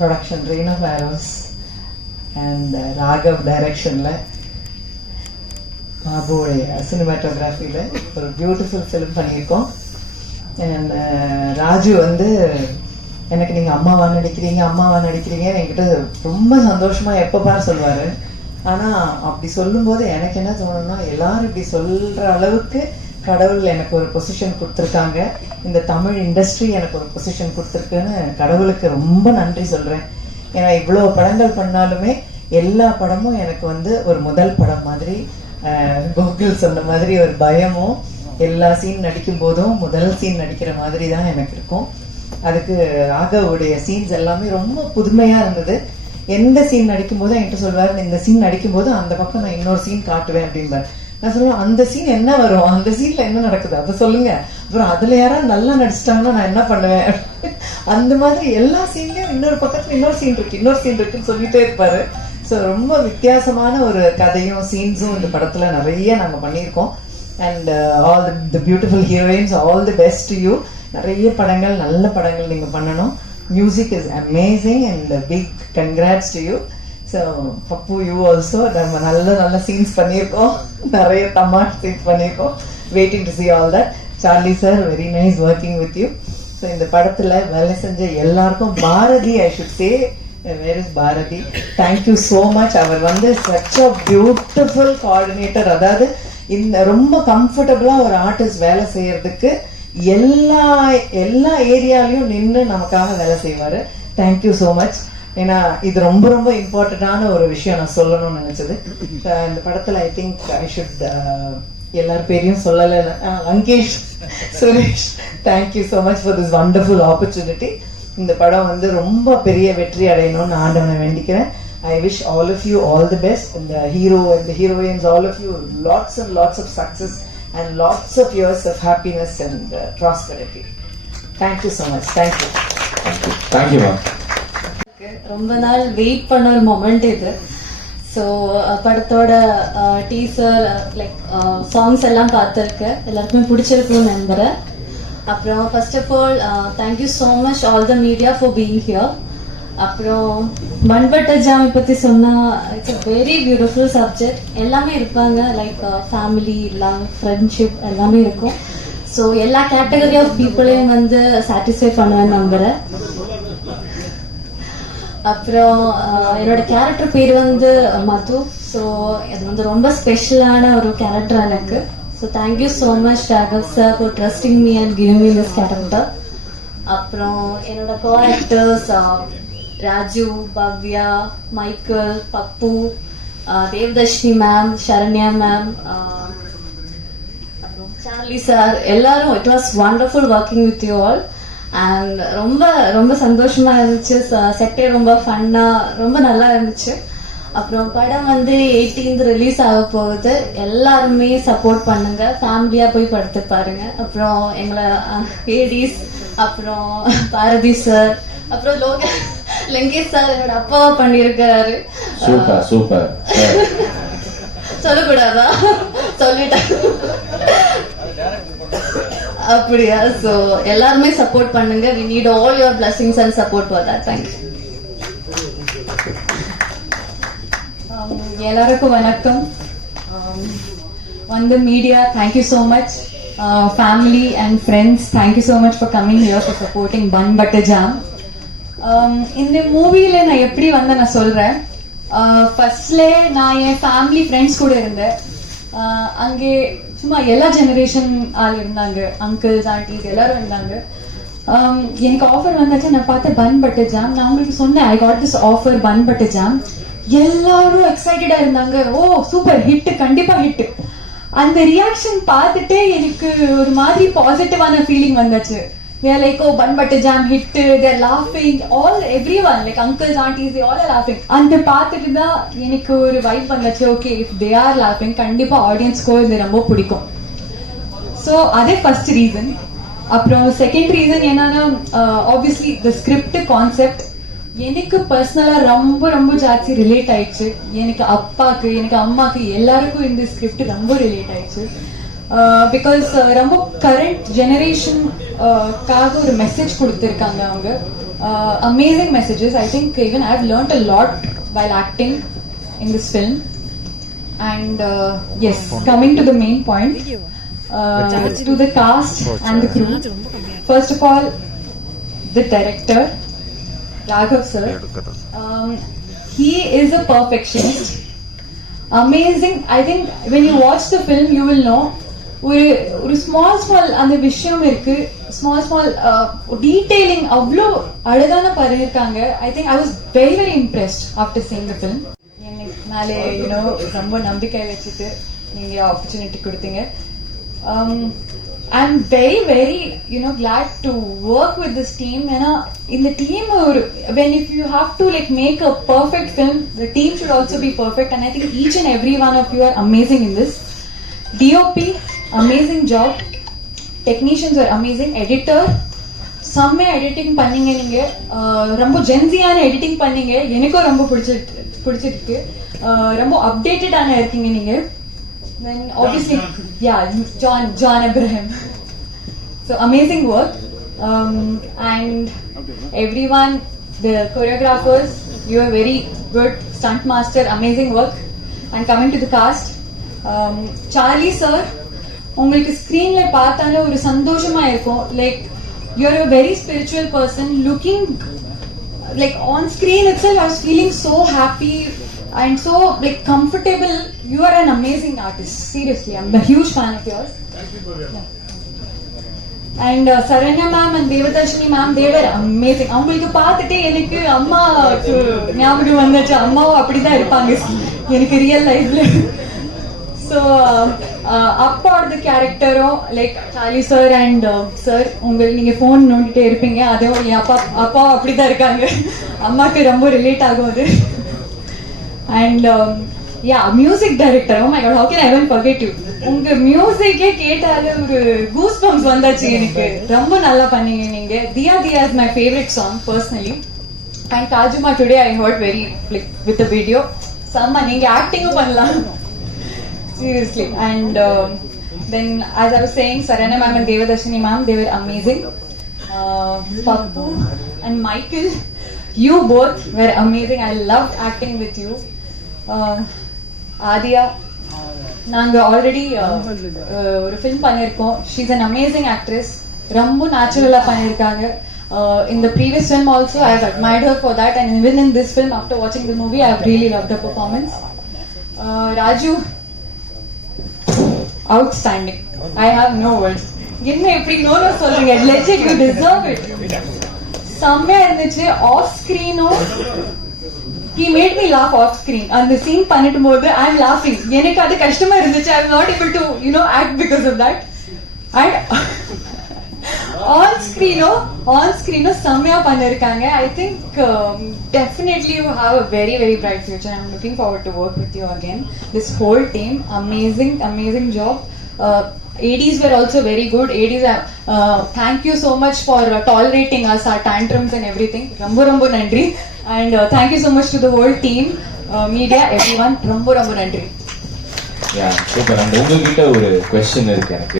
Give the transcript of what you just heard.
Production Raina Feroz and Raghav டைரக்ஷனில் பாபுடைய சினிமாட்டோகிராஃபியில் ஒரு beautiful film பண்ணியிருக்கோம். அண்ட் ராஜு வந்து எனக்கு நீங்கள் அம்மாவா நடிக்கிறீங்கன்னு என்கிட்ட ரொம்ப சந்தோஷமாக எப்போ பாரு சொல்லுவார். ஆனால் அப்படி சொல்லும்போது எனக்கு என்ன தோணுன்னா, எல்லாரும் இப்படி சொல்கிற அளவுக்கு கடவுள் எனக்கு ஒரு பொசிஷன் கொடுத்துருக்காங்க, இந்த தமிழ் இண்டஸ்ட்ரி எனக்கு ஒரு பொசிஷன் கொடுத்துருக்குன்னு கடவுளுக்கு ரொம்ப நன்றி சொல்கிறேன். ஏன்னா இவ்வளோ படங்கள் பண்ணாலுமே எல்லா படமும் எனக்கு வந்து ஒரு முதல் படம் மாதிரி, கோகுல் சொன்ன மாதிரி ஒரு பயமும் எல்லா சீன் நடிக்கும் போதும் முதல் சீன் நடிக்கிற மாதிரி தான் எனக்கு இருக்கும். அதுக்கு ராகவுடைய சீன்ஸ் எல்லாமே ரொம்ப புதுமையாக இருந்தது. எந்த சீன் நடிக்கும் போதும் என்கிட்ட சொல்வார், இந்த சீன் நடிக்கும் போது அந்த பக்கம் நான் இன்னொரு சீன் காட்டுவேன் அப்படின்பார். நான் சொல்லுவேன், அந்த சீன் என்ன வரும், அந்த சீன்ல என்ன நடக்குது அதை சொல்லுங்க, அப்புறம் அதுல யாராவது நல்லா நடிச்சிட்டாங்கன்னா நான் என்ன பண்ணுவேன். அந்த மாதிரி எல்லா சீன்லயும் இன்னொரு பக்கத்துல இன்னொரு சீன் இருக்குன்னு சொல்லிட்டே இருப்பாரு. ஸோ ரொம்ப வித்தியாசமான ஒரு கதையும் சீன்ஸும் இந்த படத்துல நிறைய நாங்க பண்ணியிருக்கோம். And all the beautiful heroines, all the best to you. நிறைய படங்கள், நல்ல படங்கள் நீங்க பண்ணணும். Music is amazing and big congrats to you. So Pappu, you also நம்ம நல்ல சீன்ஸ் பண்ணியிருக்கோம், நிறைய தமாஷ் சீன்ஸ் பண்ணியிருக்கோம். Waiting to see all that. Charlie sir, very nice working with you. So இந்த படத்தில் வேலை செஞ்ச எல்லாருக்கும், Bharathi, I should say, where is Bharathi, thank you so much. அவர் வந்து சச் அ பியூட்டிஃபுல் கோஆர்டினேட்டர். அதாவது இந்த ரொம்ப கம்ஃபர்டபுளாக ஒரு ஆர்டிஸ்ட் வேலை செய்யறதுக்கு எல்லா ஏரியாலையும் நின்று நமக்காக வேலை செய்வார். Thank you so much. ஏன்னா இது ரொம்ப ரொம்ப இம்பார்ட்டண்டான ஒரு விஷயம் நான் சொல்லணும்னு நினைச்சது. இந்த படத்துல ஐ திங்க் ஐ ஷுட் எல்லார் பேரையும் சொல்லலை. Lankesh, Suresh, thank you so much for this wonderful opportunity. இந்த படம் வந்து ரொம்ப பெரிய வெற்றி அடையணும்னு ஆண்டவனை வேண்டிக்கிறேன். I wish all of you all the best, and the hero and the heroines, all of you, lots and lots of success and lots of years of happiness and prosperity. Thank you so much. Thank you. Thank you, ma'am. ரொம்ப நாள் wait பண்ண ஒரு moment இது. So படத்தோட teaser, like songs எல்லாம் பார்த்துருக்கு, எல்லாருக்குமே பிடிச்சிருக்குன்னு நம்புறேன். அப்புறம் first of all thank you so much all the media for being here. அப்புறம் பண்பட்ட ஜாமி பற்றி சொன்னால், it's a very beautiful subject. எல்லாமே இருப்பாங்க, லைக் ஃபேமிலி, லவ், ஃப்ரெண்ட்ஷிப் எல்லாமே இருக்கும். ஸோ எல்லா கேட்டகரி ஆஃப் பீப்புளையும் வந்து சாட்டிஸ்ஃபை பண்ணுவேன்னு நம்புகிறேன். அப்புறம் என்னோட கேரக்டர் பேர் வந்து மது. ஸோ இது வந்து ரொம்ப ஸ்பெஷலான ஒரு கேரக்டர் எனக்கு. So thank you so much Raghav sir for trusting me and giving me this character. அப்புறம் என்னோட co actors Raju, Bhavya, Michael, Pappu, Devadarshini ma'am, Saranya ma'am, அப்புறம் சார்லி சார், எல்லாரும். It was wonderful working with you all. And ரொம்ப ரொம்ப சந்தோஷமா இருந்துச்சு. செட்டே ரொம்ப ஃபன்னா, ரொம்ப நல்லா இருந்துச்சு. அப்புறம் படம் வந்து 18th ரிலீஸ் ஆக போகுது. எல்லாருமே சப்போர்ட் பண்ணுங்க, ஃபேமிலியா போய் படுத்து பாருங்க. அப்புறம் எங்களை ஏடிஸ், அப்புறம் பாரதி சார், அப்புறம் லங்கேஷ் சார் என்னோட அப்பாவா பண்ணியிருக்காரு. Super super. சொல்லக்கூடாதா? சொல்லிட்டேன். அப்படியா? ஸோ எல்லாருமே சப்போர்ட் பண்ணுங்க. we need all your blessings and support for that. Thank you. எல்லாருக்கும் வணக்கம். On the media, thank you so much. Family and friends, thank you so much for coming here for supporting Bun Butter Jam. இந்த மூவில நான் எப்படி வந்த நான் சொல்றேன். ஃபர்ஸ்ட்ல நான் என் ஃபேமிலி ஃப்ரெண்ட்ஸ் கூட இருந்தேன். அங்கே சும்மா எல்லா ஜெனரேஷன் ஆள் இருந்தாங்க, அங்கிள்ஸ், ஆண்டிஸ் எல்லாரும் இருந்தாங்க. எனக்கு ஆஃபர் வந்தாச்சு, நான் பார்த்தேன் பன் பட்டர் ஜாம். நான் உங்களுக்கு சொன்னேன், I got this offer bun butter jam. எல்லாரும் எக்ஸைட்டடா இருந்தாங்க. ஓ சூப்பர் ஹிட், கண்டிப்பா ஹிட். அந்த ரியாக்ஷன் பார்த்துட்டே எனக்கு ஒரு மாதிரி பாசிட்டிவான ஃபீலிங் வந்தாச்சு. They are like, oh, bun butter jam hit. They are laughing. Everyone, like uncles, aunties, they all are laughing. And பார்த்துட்டு தான் எனக்கு ஒரு வைப் வந்துச்சு. Okay, if they are laughing, கண்டிப்பா ஆடியன்ஸ்க்கு இது ரொம்ப பிடிக்கும். ஸோ அதே ஃபர்ஸ்ட் ரீசன். அப்புறம் செகண்ட் ரீசன் என்னன்னா, ஆப்வியஸ்லி த ஸ்கிரிப்ட் கான்செப்ட் எனக்கு பர்சனலா ரொம்ப ரொம்ப ஜாஸ்தி ரிலேட் ஆயிடுச்சு. எனக்கு அப்பாக்கு, எனக்கு அம்மாக்கு, எல்லாருக்கும் இந்த ஸ்கிரிப்ட் ரொம்ப ரிலேட் ஆயிடுச்சு. பிகாஸ் ரொம்ப கரண்ட் ஜெனரேஷனுக்காக ஒரு மெசேஜ் கொடுத்துருக்காங்க அவங்க. amazing messages. I think even I've learnt a lot while acting in this film. And yes, coming to the main point, to the cast and the crew. First of all, the director, Raghav sir. He is a perfectionist. Amazing. I think when you watch the film, you will know. ஒரு small அந்த விஷயம் இருக்கு, small detailing அவ்வளோ அழகான பண்ணியிருக்காங்க. I think I was very very impressed after seeing the film. எனக்கு மேலே ரொம்ப நம்பிக்கை வச்சுட்டு நீங்க ஆப்பர்ச்சுனிட்டி கொடுத்தீங்க. I'm very glad to work with this team. ஏன்னா இந்த team if you have to like make a perfect film, the team should also be perfect, and I think each and every one of you are amazing in this. DOP, amazing job. Technicians are amazing. Editor, செம்ம editing பண்ணீங்க நீங்க. ரொம்ப ஜென்சியான editing பண்ணீங்க. எனக்கும் ரொம்ப பிடிச்சிருக்கு. ரொம்ப அப்டேட்டடான இருக்கீங்க நீங்க. Then obviously, yeah, John Abraham. So amazing work. And everyone, the choreographers, you are very good. Stunt master, amazing work. And coming to the cast, Charlie sir, உங்களுக்கு ஸ்கிரீன்ல பார்த்தாலே ஒரு சந்தோஷமா இருக்கும். Like you are a very spiritual person, looking like on screen itself I was feeling so happy and so like comfortable. You are an amazing artist, seriously. I'm a huge fan of yours. And Saranya ma'am and Devadarshini ma'am, they were amazing. அவங்களுக்கு பார்த்துட்டே எனக்கு அம்மா ஞாபகம் வந்துச்சு. அம்மாவும் அப்படிதான் இருப்பாங்க எனக்கு ரியல் லைஃப்ல. ஸோ அப்பாவோட கேரக்டரும் like Charlie sir and sir, நீங்க போன் நோண்டிட்டே இருப்பீங்க. அதே என் அப்பாவும் அப்படிதான் இருக்காங்க. அம்மாக்கு ரொம்ப ரிலேட் ஆகும் அது. And music director, oh my god, how can I even forget you? உங்க மியூசிக்கே கேட்டாலே ஒரு கூஸ் பம்ப்ஸ் வந்தாச்சு எனக்கு. ரொம்ப நல்லா பண்ணீங்க நீங்க. Diya Diya is my favorite song personally. And Tajuma today I heard very like with the video. Samma நீங்க ஆக்டிங்கும் பண்ணலாம். Seriously. And then as I was saying, Saranya ma'am and Devadarshini ma'am, they were amazing. Pappu and Michael, you both were amazing. I loved acting with you. Adya, நாங்க already ஒரு film பண்ணிருக்கோம். She's an amazing actress. ரொம்ப நேச்சுரலா பண்ணிருக்காங்க. In the previous film also I have admired her for that, and even in this film after watching the movie I have really loved her performance. Raju, outstanding. I have no words. என்ன இப்படி no no சொல்றீங்க? Legit, you deserve it. செம்மையா இருந்துச்சு. Off ஸ்கிரீனும் he made me laugh off screen. அந்த சீன் பண்ணிட்டு போது I'm laughing. எனக்கு அது கஷ்டமா இருந்துச்சு. I'm not able to act because of that. And on screen செம்மையா பண்ணிருக்காங்க. I think definitely you have a very very bright future. I'm looking forward to work with you again. This whole team, amazing job. ADs were also very good. ADs, thank you so much for tolerating us, our tantrums and everything. Rombo nandri. And thank you so much to the whole team, media, everyone. Rombo nandri. Yeah, super. And உங்ககிட்ட ஒரு question இருக்கு எனக்கு.